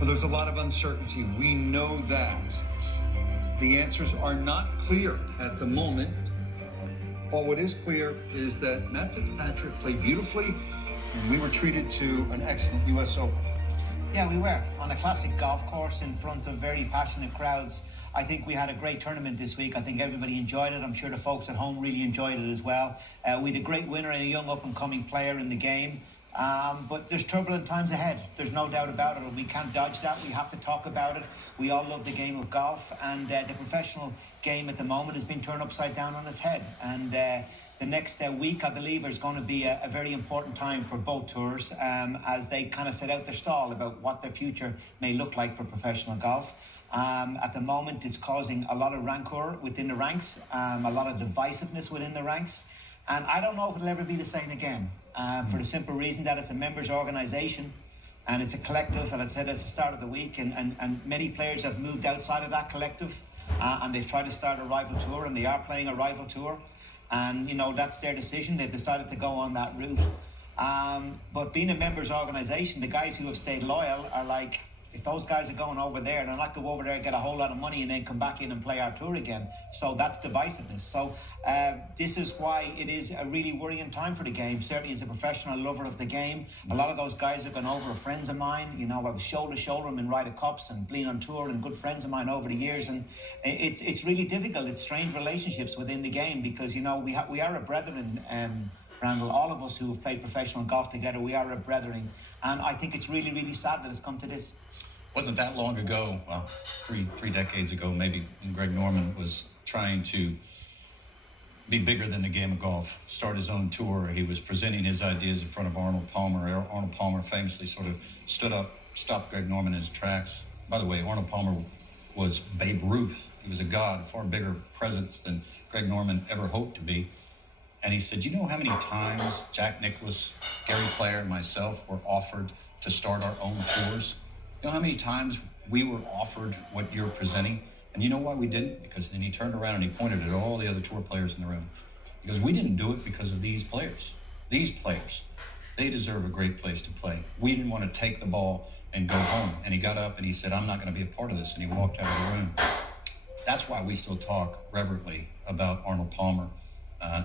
Well, there's a lot of uncertainty. We know that. The answers are not clear at the moment. But what is clear is that Matt Fitzpatrick played beautifully, and we were treated to an excellent U.S. Open. Yeah, we were on a classic golf course in front of very passionate crowds. I think we had a great tournament this week. I think everybody enjoyed it. I'm sure the folks at home really enjoyed it as well. We had a great winner and a young up-and-coming player in the game. But there's turbulent times ahead. There's no doubt about it. We can't dodge that. We have to talk about it. We all love the game of golf, and the professional game at the moment has been turned upside down on its head. And the next week, I believe, is going to be a very important time for both tours as they kind of set out their stall about what their future may look like for professional golf. At the moment, it's causing a lot of rancor within the ranks, a lot of divisiveness within the ranks. And I don't know if it'll ever be the same again, for the simple reason that it's a members' organisation and it's a collective, and I said at the start of the week, and many players have moved outside of that collective and they've tried to start a rival tour, and they are playing a rival tour. And, you know, that's their decision. They've decided to go on that route. But being a members' organisation, the guys who have stayed loyal are like, if those guys are going over there, they're not going to go over there and get a whole lot of money and then come back in and play our tour again. So that's divisiveness. So this is why it is a really worrying time for the game. Certainly as a professional lover of the game, a lot of those guys have gone over, friends of mine. You know, I was shoulder to shoulder in Ryder Cups and been on tour, and good friends of mine over the years. And it's really difficult. It's strained relationships within the game because, you know, we are a brethren, Randall. All of us who have played professional golf together, we are a brethren. And I think it's really, really sad that it's come to this. Wasn't that long ago, well, three decades ago maybe, and Greg Norman was trying to be bigger than the game of golf, start his own tour. He was presenting his ideas in front of Arnold Palmer. Arnold Palmer famously sort of stood up, stopped Greg Norman in his tracks. By the way, Arnold Palmer was Babe Ruth. He was a god, a far bigger presence than Greg Norman ever hoped to be. And he said, you know how many times Jack Nicklaus, Gary Player, and myself were offered to start our own tours? You know how many times we were offered what you're presenting? And you know why we didn't? Because then he turned around and he pointed at all the other tour players in the room. Because we didn't do it because of these players. These players, they deserve a great place to play. We didn't want to take the ball and go home. And he got up and he said, I'm not going to be a part of this. And he walked out of the room. That's why we still talk reverently about Arnold Palmer.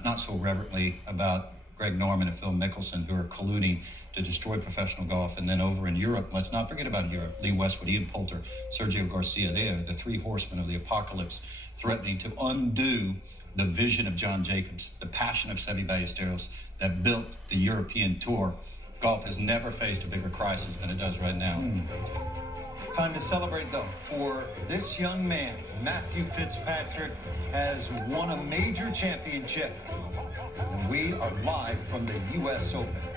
Not so reverently about Greg Norman and Phil Mickelson, who are colluding to destroy professional golf. And then over in Europe, let's not forget about Europe, Lee Westwood, Ian Poulter, Sergio Garcia. They are the three horsemen of the apocalypse, threatening to undo the vision of John Jacobs, the passion of Seve Ballesteros that built the European Tour. Golf has never faced a bigger crisis than it does right now. Time to celebrate, though, for this young man, Matthew Fitzpatrick, has won a major championship. And we are live from the U.S. Open.